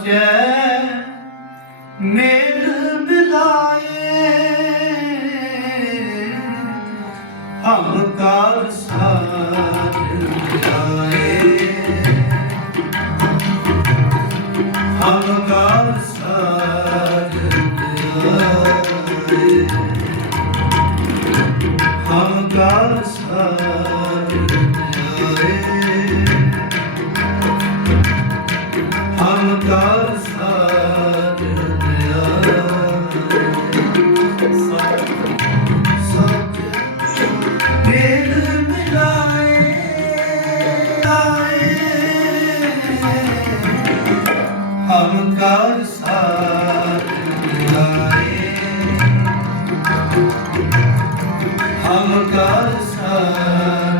ਸਾਜੈ ਮੇਲ ਮਿਲਾਏ। ਹਮਕਾਰ ਸਾਜ ਲਾਏ ਹਮਕਾਰ ਸਾਜ ਮਿਟਾਏ ਹਮ ਕਰ ਸਾਥ ਮਿਲਾਏ ਹਮ ਕਰ ਸਾਥ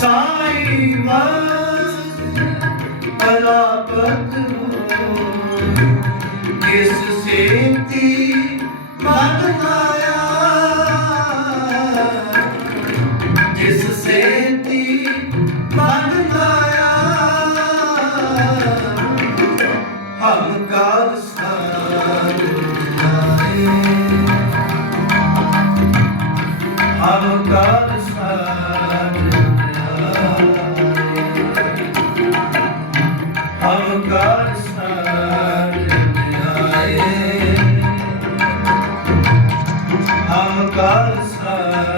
ਸਾਈ ਮਤ ਅਲਾਪਤ ਹੋ ਕਿਸ ਸੇਤੀ ਮਨ ਲਾਇਆ ਜਿਸ ਸੇਤੀ ਮਨ ਲਾਇਆ ਹਮ ਕਾਲ ਸਾ Bye.